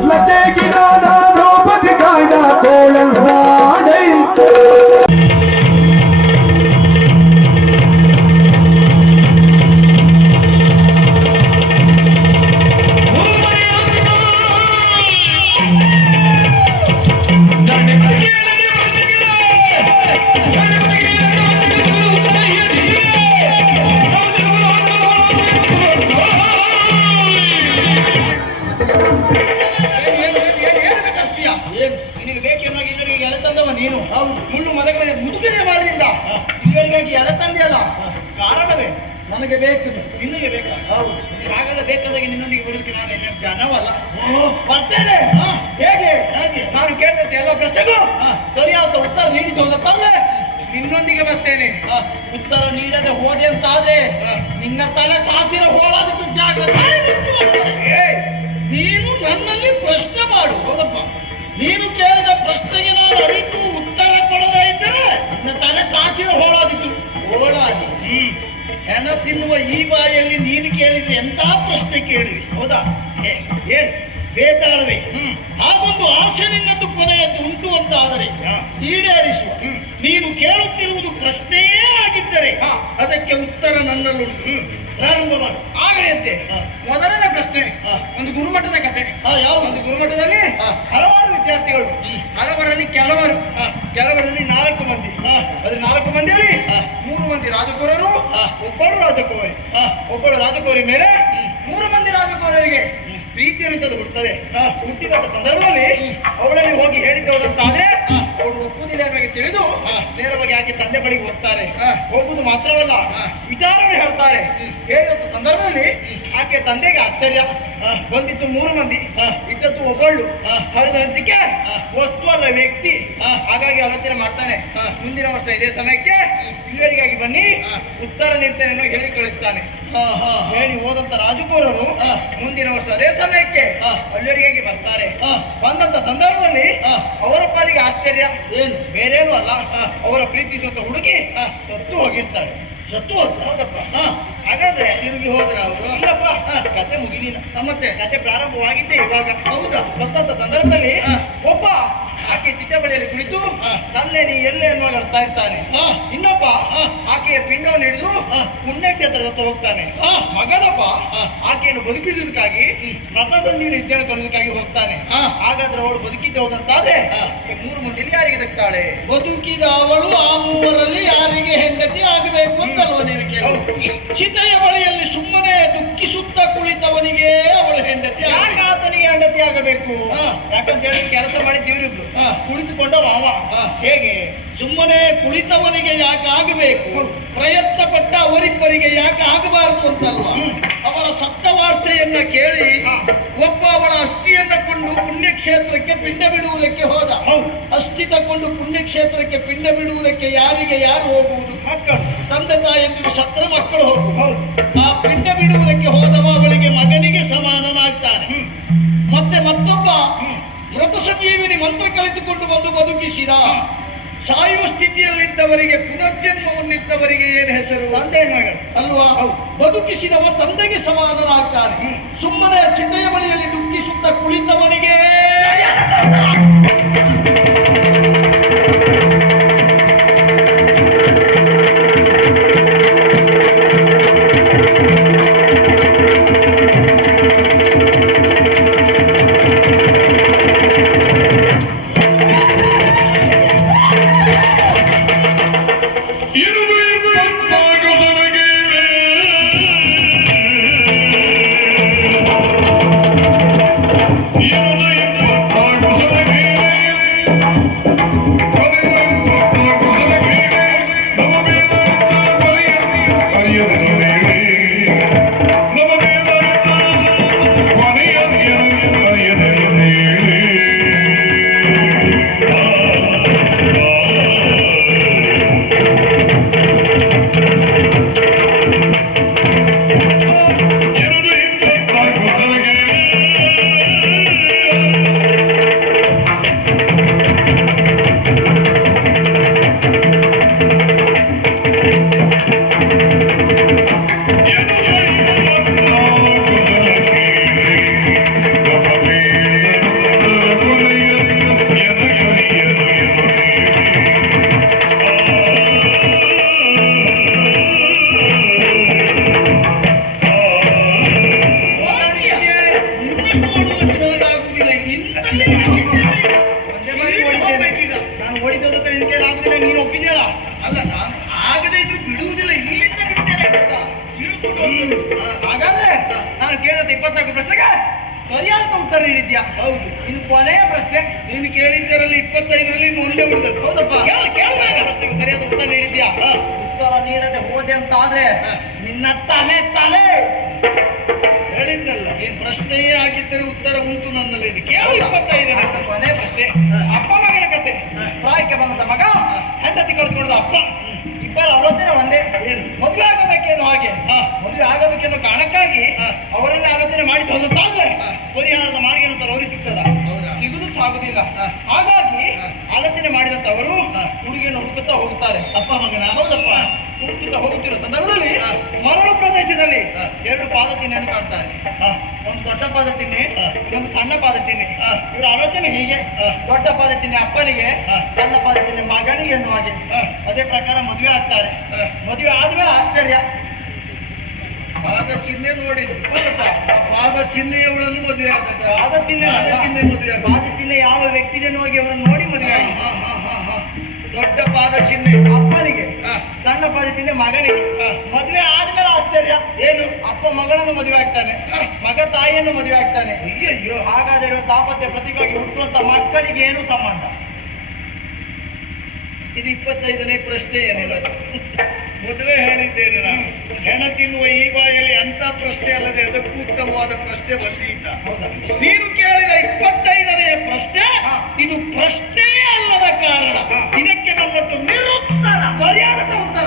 Let's take it on. ಇಲ್ಲಿವರೆಗಾಗಿ ಎಳೆ ತಂದೆಯಲ್ಲ ಕಾರಣವೇ? ನನಗೆ ಬೇಕು ನಿನಗೆ ಬೇಕಾ? ಹೌದು. ಆಗಲ್ಲ ಬೇಕಾದಾಗ ನಿನ್ನೊಂದಿಗೆ ಬರುತ್ತೆ ನಾನು ಜನವಲ್ಲ. ಬರ್ತೇನೆ. ಹೇಗೆ? ಹೇಗೆ? ನಾನು ಕೇಳಿದಂತೆ ಎಲ್ಲ ಪ್ರಶ್ನೆಗೂ ಸರಿಯಾದ ಉತ್ತರ ನೀಡಿದ್ದವಲ್ಲ ತಾನೆ ನಿನ್ನೊಂದಿಗೆ ಬರ್ತೇನೆ. ಉತ್ತರ ನೀಡದೆ ಹೋದೆ ಅಂತ ಆದ್ರೆ ನಿನ್ನ ತಲೆ ಸಾಸಿರ ಹೋಗೋದಕ್ಕೂ ಜಾಗ್ರತೆ. ಈ ಬಾಯಲ್ಲಿ ನೀನು ಕೇಳಿದ್ರೆ ಎಂತ ಪ್ರಶ್ನೆ ಕೇಳಿ ಹೌದಾ? ಏನು ಬೇತಾಳವೆ ಒಂದು ಆಸೆ ನಿನ್ನದು ಕೊನೆಯದ್ದು ಉಂಟು ಅಂತ ಆದರೆ ಈಡೇರಿಸುವ. ನೀನು ಕೇಳುತ್ತಿರುವುದು ಪ್ರಶ್ನೆಯೇ ಆಗಿದ್ದರೆ ಅದಕ್ಕೆ ಉತ್ತರ ನನ್ನಲ್ಲುಂಟು ಪ್ರಾರಂಭ ಮಾಡು ಆಗಲೆಂತೆ ಮೊದಲನೇ ಪ್ರಶ್ನೆ ಒಂದು ಗುರುಮಠದ ಕತೆ. ಯಾವ ಒಂದು ಗುರುಮಠದಲ್ಲಿ ಹಲವಾರು ವಿದ್ಯಾರ್ಥಿಗಳು. ಹಲವರಲ್ಲಿ ಕೆಲವರು ಕೆಲವರಲ್ಲಿ ನಾಲ್ಕು ಮಂದಿ. ಅದ್ರ ನಾಲ್ಕು ಮಂದಿಯಲ್ಲಿ ಮೂರು ಮಂದಿ ರಾಜಕೋರರು ಒಬ್ಬಳು ರಾಜಕುಮಾರಿ. ಒಬ್ಬಳು ರಾಜಕುಮಾರಿ ಮೇಲೆ ಮೂರು ಮಂದಿ ರಾಜಕುಮಾರರಿಗೆ ಪ್ರೀತಿಯನ್ನು ತಂದು ಬಿಡ್ತಾರೆ ಹುಟ್ಟಿದ ಸಂದರ್ಭದಲ್ಲಿ ಅವಳಲ್ಲಿ ಹೋಗಿ ಹೇಳಿದ್ದವದಂತಾದ್ರೆ ಅವಳು ಒಪ್ಪುವುದಿಲ್ಲ ಅನ್ನೋಗೆ ತಿಳಿದು ನೇರವಾಗಿ ಆಕೆ ತಂದೆ ಬಳಿಗೆ ಹೋಗ್ತಾರೆ. ಹೋಗುದು ಮಾತ್ರವಲ್ಲ ವಿಚಾರಣೆ ಹೇಳ್ತಾರೆ. ಹೇಳಿದ ಸಂದರ್ಭದಲ್ಲಿ ಆಕೆ ತಂದೆಗೆ ಆಶ್ಚರ್ಯ. ಬಂದಿತ್ತು ಮೂರು ಮಂದಿ. ಇದ್ದದ್ದು ಒಬ್ಬಳು. ಹರಿದಕ್ಕೆ ವಸ್ತು ಅಲ್ಲ ವ್ಯಕ್ತಿ. ಹಾಗಾಗಿ ಆಲೋಚನೆ ಮಾಡ್ತಾನೆ. ಮುಂದಿನ ವರ್ಷ ಇದೇ ಸಮಯಕ್ಕೆ ಕ್ಲಿಯರಿಗಾಗಿ ಬನ್ನಿ. ಉತ್ತರ ನೀಡ್ತೇನೆ ಅನ್ನೋ ಹೇಳಿ ಕಳಿಸ್ತಾನೆ. ಹೇಳಿ ಹೋದಂತ ರಾಜಕುಮಾರರು ಮುಂದಿನ ವರ್ಷ ಅದೇ ಸಮಯಕ್ಕೆ ಅಲ್ಲಿಯರಿಗಾಗಿ ಬರ್ತಾರೆ. ಬಂದಂತ ಸಂದರ್ಭದಲ್ಲಿ ಅವರ ಪಾಲಿಗೆ ಆಶ್ಚರ್ಯ. ಏನು? ಬೇರೇನು ಅಲ್ಲ. ಅವರ ಪ್ರೀತಿಸುವಂತ ಹುಡುಗಿ ಸತ್ತು ಹೋಗಿರ್ತಾಳೆ ಸತ್ತು ಹೋದ ಹೌದಪ್ಪ. ಹಾಗಾದ್ರೆ ತಿರುಗಿ ಹೋದ್ರ ಅವರು? ಇಲ್ಲಪ್ಪ. ಕತೆ ಮುಗಿಲಿಲ್ಲ. ಮತ್ತೆ ಕತೆ ಪ್ರಾರಂಭವಾಗಿದ್ದೆ ಇವಾಗ. ಹೌದಾ? ಸತ್ತಂತ ಸಂದರ್ಭದಲ್ಲಿ ಒಬ್ಬ ಆಕೆ ಚಿತ್ತ ಬಳಿಯಲ್ಲಿ ಕುಳಿತು ನಲ್ಲೆ ನೀ ಎಲ್ಲೇ ಅನ್ನೋ ಅರ್ಥ ಇರ್ತಾನೆ ಇನ್ನೊಬ್ಬ ಆಕೆಯ ಪಿಂಡವನ್ನು ಹಿಡಿದು ಪುಣ್ಯಕ್ಷೇತ್ರದ ಹೋಗ್ತಾನೆ. ಮಗನೊಬ್ಬ ಆಕೆಯನ್ನು ಬದುಕಿಸುವುದಕ್ಕಾಗಿ ವ್ರತ ಸಂಜೀವನ ಬರೋದಕ್ಕಾಗಿ ಹೋಗ್ತಾನೆ. ಹಾಗಾದ್ರೆ ಅವಳು ಬದುಕಿದ್ದ ಹೋದಂತಾದ್ರೆ ಮೂರು ಮಂದಿಲಿ ಯಾರಿಗೆ ದಕ್ತಾಳೆ? ಬದುಕಿದ ಅವಳು ಆ ಮೂವರಲ್ಲಿ ಯಾರಿಗೆ ಹೆಂಡತಿ ಆಗಬೇಕು? ಅಂತಲ್ವ ನೀನು ಚಿತೆಯ ಬಳಿಯಲ್ಲಿ ಸುಮ್ಮನೆ ದುಃಖಿಸುತ್ತ ಕುಳಿತವನಿಗೆ ಅವಳು ಹೆಂಡತಿ. ಆತನಿಗೆ ಹೆಂಡತಿ ಆಗಬೇಕು. ಯಾಕಂತ ಹೇಳಿ ಕೆಲಸ ಮಾಡಿ ಹಾ. ಕುಳಿತುಕೊಂಡ ಅವ. ಹೇಗೆ ಸುಮ್ಮನೆ ಕುಳಿತವನಿಗೆ ಯಾಕೆ ಆಗಬೇಕು ಪ್ರಯತ್ನ ಪಟ್ಟ ಅವರಿಬ್ಬರಿಗೆ ಯಾಕೆ ಆಗಬಾರದು ಅಂತಲ್ವ ಅವಳ ಸಪ್ತವಾರ್ತೆಯನ್ನ ಕೇಳಿ. ಒಬ್ಬ ಅವಳ ಅಸ್ಥಿಯನ್ನ ಕೊಂಡು ಪುಣ್ಯಕ್ಷೇತ್ರಕ್ಕೆ ಪಿಂಡ ಬಿಡುವುದಕ್ಕೆ ಹೋದ. ಅಸ್ಥಿ ತಕೊಂಡು ಪುಣ್ಯಕ್ಷೇತ್ರಕ್ಕೆ ಪಿಂಡ ಬಿಡುವುದಕ್ಕೆ ಯಾರಿಗೆ ಯಾರು ಹೋಗುವುದು? ಮಕ್ಕಳು. ತಂದೆ ತಾಯಿಯಂದಿರು ಸತ್ರ ಮಕ್ಕಳು ಹೋಗುವುದು. ಆ ಪಿಂಡ ಬಿಡುವುದಕ್ಕೆ ಹೋದವ ಅವಳಿಗೆ ಮಗನಿಗೆ ಸಮಾನನಾಗ್ತಾನೆ. ಮತ್ತೆ ಮತ್ತೊಬ್ಬ ಮೃತ ಸಂಜೀವಿನಿ ಮಂತ್ರ ಕಲಿತುಕೊಂಡು ಬಂದು ಬದುಕಿಸಿದ. ಸಾಯುವ ಸ್ಥಿತಿಯಲ್ಲಿದ್ದವರಿಗೆ ಪುನರ್ಜನ್ಮವನ್ನಿದ್ದವರಿಗೆ ಏನು ಹೆಸರು? ತಂದೆ ಮಗಳು ಅಲ್ವಾ? ಬದುಕಿಸಿದವ ತಂದೆಗೆ ಸಮಾನನಾಗ್ತಾನೆ. ಸುಮ್ಮನೆ ಚಿಂತೆಯ ಬಳಿಯಲ್ಲಿ ದುಃಖಿಸುತ್ತ ಕುಳಿತವನಿಗೆ ಪ್ರಶ್ನೆ ನೀನು ಕೇಳಿದ್ದರಲ್ಲಿ ಇಪ್ಪತ್ತೈದರಲ್ಲಿ ಮುಂದೆ ಉಳಿದದ್ದು. ಹೌದಪ್ಪ. ಸರಿಯಾದ ಉತ್ತರ ನೀಡಿದ್ಯಾ ಉತ್ತರ ನೀಡದೆ ಹೋದೆ ಅಂತ ಆದ್ರೆ ನಿನ್ನ ತಾನೇ ತಾನೇ. ಹೇಳಿದ್ದಲ್ಲ. ನೀನು ಪ್ರಶ್ನೆಯೇ ಆಗಿದ್ದರೆ ಉತ್ತರ ಉಂಟು ನನ್ನಲ್ಲಿ. ಇದು. ಕೇಳು ಇಪ್ಪತ್ತೈದು ಕೊನೆ ಪ್ರಶ್ನೆ. ಅಪ್ಪ ಮಗನ ಕತೆ. ಸಾಯಕ್ಕೆ ಪ್ರಾಯಕ್ಕೆ ಬಂದಂತ ಮಗ ಹೆಂಡತಿ ಕಳೆದುಕೊಂಡ ಅಪ್ಪ. ಇಬ್ಬರ ಆಲೋಚನೆ ಒಂದೇ. ಏನು? ಮದುವೆ ಆಗಬೇಕೇನು ಹಾಗೆ. ಮದುವೆ ಆಗಬೇಕೆನ್ನೋ ಕಾರಣಕ್ಕಾಗಿ ಅವರನ್ನೇ ಅವರಲ್ಲಿ ಆಲೋಚನೆ ಮಾಡಿ ಹೋದಂತಾದ್ರೆ ಹಾ. ಪರಿಹಾರದ ಮಾರ್ಗ ಅಂತ ಅವ್ರಿಗೆ ಸಿಗ್ತದ ಹೌದಾ? ಸಾಗುವುದಿಲ್ಲ ಸಾಗುದಿಲ್ಲ ಹಾಗಾಗಿ. ಆಲೋಚನೆ ಮಾಡಿದಂತ ಅವರು ಹುಡುಗಿಯನ್ನು ಹುಡುಕುತ್ತಾ ಹೋಗುತ್ತಾರೆ ಅಪ್ಪ ಮಗನ ಹೌದಪ್ಪ ಹುಡುಕುತ್ತಾ ಹೋಗುತ್ತಿರೋ ಸಂದರ್ಭದಲ್ಲಿ. ಮರಳು ಪ್ರದೇಶದಲ್ಲಿ ಎರಡು ಪಾದ ತಿನ್ನೆಯನ್ನು ಕಾಣ್ತಾರೆ. ಒಂದು ದೊಡ್ಡ ಪಾದ ತಿನ್ನಿ. ಒಂದು ಸಣ್ಣ ಪಾದ ತಿನ್ನಿ. ಇವರ ಆಲೋಚನೆ ಹೀಗೆ. ದೊಡ್ಡ ಪಾದ ತಿನ್ನೆ ಅಪ್ಪನಿಗೆ. ಸಣ್ಣ ಪಾದ ತಿನ್ನೆ ಮಗನಿಗೆ ಎನ್ನುವ ಹಾಗೆ ಅದೇ ಪ್ರಕಾರ ಮದುವೆ ಆಗ್ತಾರೆ. ಮದುವೆ ಆದ್ಮೇಲೆ ಆಶ್ಚರ್ಯ ಪಾದ ಚಿಹ್ನೆ ನೋಡಿದ್ದು ಆ ಪಾದ ಚಿಹ್ನೆಯವಳನ್ನು ಮದುವೆ ಆದದ್ದು. ಪಾದ ಚಿಹ್ನೆ ಪಾದ. ಚಿಹ್ನೆ ಮದುವೆ ಆದದ್ದು. ಪಾದ ಚಿಹ್ನೆ ಯಾವ ವ್ಯಕ್ತಿಯನ್ನು ಹೋಗಿ ಅವರನ್ನು ನೋಡಿ ಮದುವೆ ಹಾ, ಹಾ, ಹಾ, ಹಾ. ದೊಡ್ಡ ಪಾದ ಚಿಹ್ನೆ ಅಪ್ಪನಿಗೆ. ಹಾ. ಸಣ್ಣ ಪಾದ ಚಿಹ್ನೆ ಮಗನಿಗೆ. ಹಾ. ಮದುವೆ ಆದ್ಮೇಲೆ ಆಶ್ಚರ್ಯ. ಏನು? ಅಪ್ಪ ಮಗಳನ್ನು ಮದುವೆ ಆಗ್ತಾನೆ. ಮಗ ತಾಯಿಯನ್ನು ಮದುವೆ ಆಗ್ತಾನೆ. ಅಯ್ಯಯ್ಯೋ. ಹಾಗಾದರೆ ತಾಪತ್ಯ ದಾಂಪತ್ಯ ಪ್ರತಿಗಾಗಿ ಹುಟ್ಟುವಂತ ಮಕ್ಕಳಿಗೆ ಏನು ಸಂಬಂಧ? ಇದು ಇಪ್ಪತ್ತೈದನೇ ಪ್ರಶ್ನೆ ಏನಿಲ್ಲ. ಮೊದಲೇ ಹೇಳಿದ್ದೇನೆ ನಾನು. ಹೆಣ ತಿನ್ನುವ ಈ ಬಾಯಲ್ಲಿ ಅಂತ ಪ್ರಶ್ನೆ ಅಲ್ಲದೆ ಅದಕ್ಕೂ ಉತ್ತಮವಾದ ಪ್ರಶ್ನೆ ಬಂದಿದ್ದ? ನೀನು ಕೇಳಿದ ಇಪ್ಪತ್ತೈದನೆಯ ಪ್ರಶ್ನೆ, ಇದು ಪ್ರಶ್ನೆಯೇ ಅಲ್ಲದ ಕಾರಣ. ಇದಕ್ಕೆ ನಮ್ಮದು ನಿರುತ್ತರ, ಸರಿಯಾದ ಉತ್ತರ.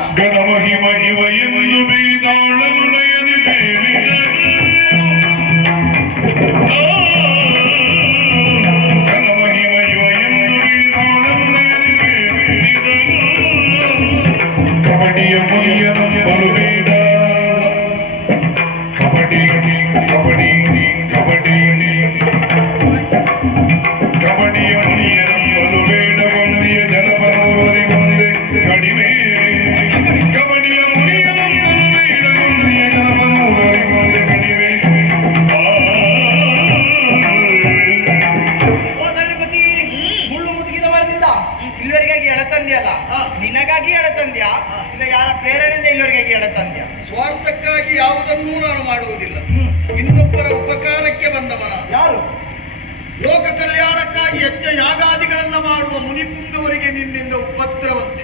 ಮಾಡುವ ಮುನಿಪುಂಗವರಿಗೆ ನಿನ್ನಿಂದ ಉಪದ್ರವಂತೆ.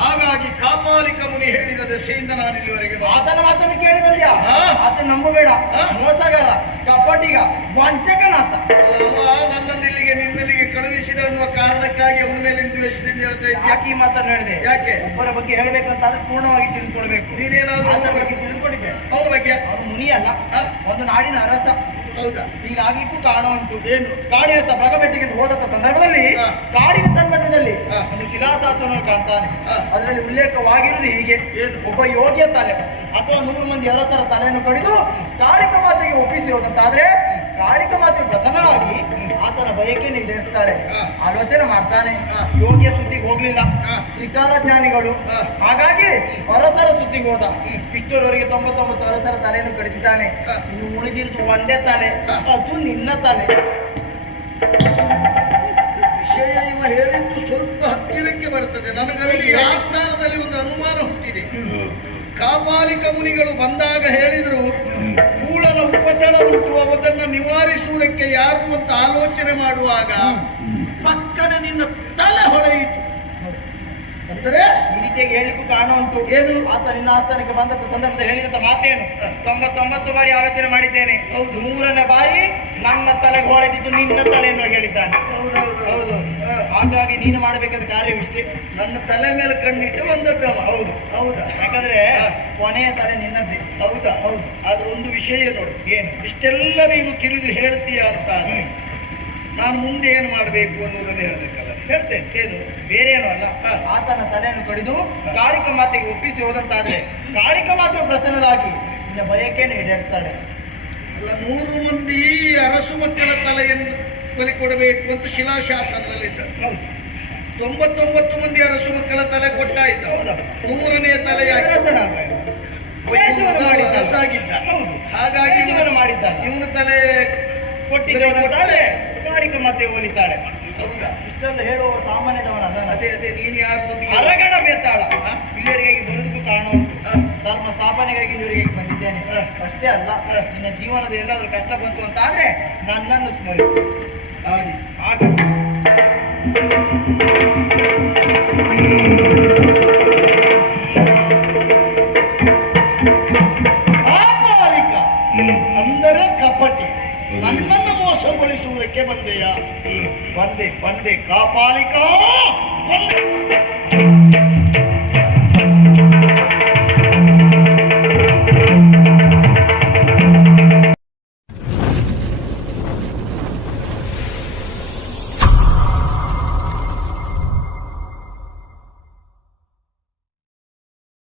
ಹಾಗಾಗಿ ಕಾಪಾಲಿಕ ಮುನಿ ಹೇಳಿದ ದಶೆಯಿಂದ ನಾನು ಇಲ್ಲಿವರೆಗೆ. ಆತನ ಮಾತನ್ನು ಕೇಳಿ ಬಂದ್ಯಾ. ಆತ ನಂಬಬೇಡ. ಮೋಸಗಾರ ಕಪಟಿಗ ವಂಚಕನಾತ. ನನ್ನನ್ನು ಇಲ್ಲಿಗೆ ನಿನ್ನಲ್ಲಿಗೆ ಕಳುಹಿಸಿದ ಅನ್ನುವ ಕಾರಣಕ್ಕಾಗಿ ಅವನ ಮೇಲೆ ದ್ವೇಷದಿಂದ ಹೇಳ್ತಾ ಇದ್ದೆ ಯಾಕೆ ಈ ಮಾತನ್ನು ಹೇಳಿದೆ? ಯಾಕೆ? ಒಬ್ಬರ ಬಗ್ಗೆ ಹೇಳಬೇಕಂತ ಆದ್ರೆ ಪೂರ್ಣವಾಗಿ ತಿಳ್ಕೊಳ್ಬೇಕು ನೀನೇನಾದ್ರೂ ಅವನ ಬಗ್ಗೆ ತಿಳ್ಕೊಂಡಿದ್ದೆ ತಿಳಿದುಕೊಂಡಿದ್ದೆ. ಅವನ ಬಗ್ಗೆ? ಅವನು ಮುನಿ ಅಲ್ಲ ಹಾ? ಒಂದು ನಾಡಿನ ಅರಸ. ಹೌದಾ? ಹೀಗಾಗಿತ್ತು ಕಾರಣ ಉಂಟು ಏನು? ಕಾಡಿನ ಮೃಗಬೆಟ್ಟಿಗೆ ಹೋದಂತ ಸಂದರ್ಭದಲ್ಲಿ. ಕಾಡಿನ ತನ್ಮಧ್ಯದಲ್ಲಿ. ಒಂದು ಶಿಲಾಶಾಸನವನ್ನು ಕಾಣ್ತಾನೆ. ಅದರಲ್ಲಿ ಉಲ್ಲೇಖವಾಗಿರುವುದು ಹೀಗೆ. ಏನು? ಒಬ್ಬ ಯೋಗಿಯ ತಲೆ. ಅಥವಾ ನೂರು ಮಂದಿ ಅರಸರ ತಲೆಯನ್ನು ಕಡಿದು ಕಾಳಿಕ ಮಾತೆಗೆ ಒಪ್ಪಿಸಿರುವುದಂತಾದ್ರೆ ಕಾಳಿಕ ಮಾತೆ ಈ ಆತನ ಬಯಕೆ ಈಡೇರಿಸ್ತಾಳೆ. ಆಲೋಚನೆ ಮಾಡ್ತಾನೆ. ಯೋಗ್ಯ ಸುದ್ದಿಗೆ ಹೋಗ್ಲಿಲ್ಲ. ತ್ರಿಕಾಲ ಜ್ಞಾನಿಗಳು. ಹಾಗಾಗಿ ಅರಸರ ಸುದ್ದಿಗೆ ಹೋದ. ಇಷ್ಟರವರೆಗೆ ತೊಂಬತ್ತೊಂಬತ್ತು ಅರಸರ ತಲೆಯನ್ನು ಕಡಿಸಿದ್ದಾನೆ. ಇನ್ನು ಉಳಿದಿರುವುದು ಒಂದೇ ತಲೆ. ಅದು ನಿನ್ನ ತಲೆ. ವಿಷಯ ಇವ ಹೇಳಿದ್ದು ಸ್ವಲ್ಪ ಹತ್ತಿರಕ್ಕೆ ಬರ್ತದೆ. ನನಗಲ್ಲಿ ಆ ಸ್ಥಾನದಲ್ಲಿ ಒಂದು ಅನುಮಾನ ಹುಟ್ಟಿದೆ. ಕಾಪಾಲಿಕ ಮುನಿಗಳು ಬಂದಾಗ ಹೇಳಿದ್ರು ಮೂಳನ ಉಪಟಳ ಉಂಟು ಅವದನ್ನು ನಿವಾರಿಸುವುದಕ್ಕೆ ಯಾರು ಅಂತ ಆಲೋಚನೆ ಮಾಡುವಾಗ ಪಕ್ಕನೆ ನಿನ್ನ ತಲೆ ಹೊಳೆಯಿತು. ಅಂದರೆ ಈ ರೀತಿಯಾಗಿ ಹೇಳಲಿಕ್ಕೂ ಕಾರಣ ಉಂಟು. ಏನು? ಆತ ನಿನ್ನ ಆಸ್ಥಾನಕ್ಕೆ ಬಂದಂತ ಸಂದರ್ಭದಲ್ಲಿ ಹೇಳಿದಂತ ಮಾತೇನು? ತೊಂಬತ್ತೊಂಬತ್ತು ಬಾರಿ ಆಲೋಚನೆ ಮಾಡಿದ್ದೇನೆ. ಹೌದು. ಮೂರನೇ ಬಾರಿ ನನ್ನ ತಲೆಗೆ ಹೊಳೆದಿದ್ದು ನಿನ್ನ ತಲೆಯನ್ನು ಹೇಳಿದ್ದಾನೆ. ಹೌದೌದು ಹೌದು ಹಾ. ಹಾಗಾಗಿ ನೀನು ಮಾಡಬೇಕಾದ ಕಾರ್ಯವಿಷ್ಟೇ. ನನ್ನ ತಲೆ ಮೇಲೆ ಕಣ್ಣಿಟ್ಟು ಬಂದದ್ದು ಹೌದು. ಹೌದಾ? ಯಾಕಂದ್ರೆ ಕೊನೆಯ ತಲೆ ನಿನ್ನದ್ದೇ. ಹೌದಾ? ಹೌದು. ಆದ್ರೆ ಒಂದು ವಿಷಯ ನೋಡು. ಏನು? ಇಷ್ಟೆಲ್ಲ ನೀನು ತಿಳಿದು ಹೇಳ್ತೀಯ ಅಂತ ನಾನು ಮುಂದೆ ಏನು ಮಾಡಬೇಕು ಅನ್ನೋದನ್ನು ಹೇಳ್ಬೇಕಲ್ಲ ಹೇಳ್ತೇನೆ ಏನು ಬೇರೇನು ಏನು ಅಲ್ಲ. ಆತನ ತಲೆಯನ್ನು ಕಡಿದು ಕಾಳಿಕ ಮಾತೆಗೆ ಒಪ್ಪಿಸಿ ಹೋದಂತಾದ್ರೆ ಕಾಳಿಕ ಮಾತೆ ಪ್ರಸನ್ನರಾಗಿ ನಿನ್ನ ಬಯಕೆಯನ್ನು ಈಡೇರ್ತಾಳೆ. ಅಲ್ಲ ನೂರು ಮಂದಿ ಅರಸು ಮಕ್ಕಳ ತಲೆಯನ್ನು ಬಲಿ ಕೊಡಬೇಕು ಅಂತ ಶಿಲಾಶಾಸನದಲ್ಲಿದ್ದ. ತೊಂಬತ್ತೊಂಬತ್ತು ಮಂದಿ ಅರಸು ಮಕ್ಕಳ ತಲೆ ಕೊಟ್ಟಾಯ್ತು. ಮೂರನೇ ತಲೆಯ. ಅರಸಾಗಿದ್ದ. ಹೌದು. ಹಾಗಾಗಿ ಇವನು ಮಾಡಿದ್ದ ಇವನ ತಲೆ ಕೊಟ್ಟಿದ್ದಾಳೆ ಕಾಳಿಕ ಮಾತೆ ಹೋಲಿತಾಳೆ. ಇಷ್ಟೆಲ್ಲ ಹೇಳುವ ಸಾಮಾನ್ಯದವನಲ್ಲ ನಾನು. ಅದೇ ಅದೇ ನೀನು ಯಾರು ಅರಗಣ ಬೇತಾಳ. ಇಲ್ಲಿವರೆಗೆ ಬರುವುದಕ್ಕೂ ಕಾರಣ. ಧರ್ಮ ಸ್ಥಾಪನೆಗಾಗಿ ಇವರಿಗೆ ಬಂದಿದ್ದೇನೆ. ಅಷ್ಟೇ ಅಲ್ಲ ನಿನ್ನ ಜೀವನದ ಏನಾದರೂ ಕಷ್ಟ ಬಂತು ಅಂತ ಆದ್ರೆ ನನ್ನನ್ನು ಸ್ಮರಿಸು. ಹಾಗೆ. ಆಗ ಮೋಸಗೊಳಿಸುವುದಕ್ಕೆ ಬಂದೆಯ? ಬಂದೆ ಬಂದೆ. ಕಾಪಾಲಿಕ ಬಂದೆ.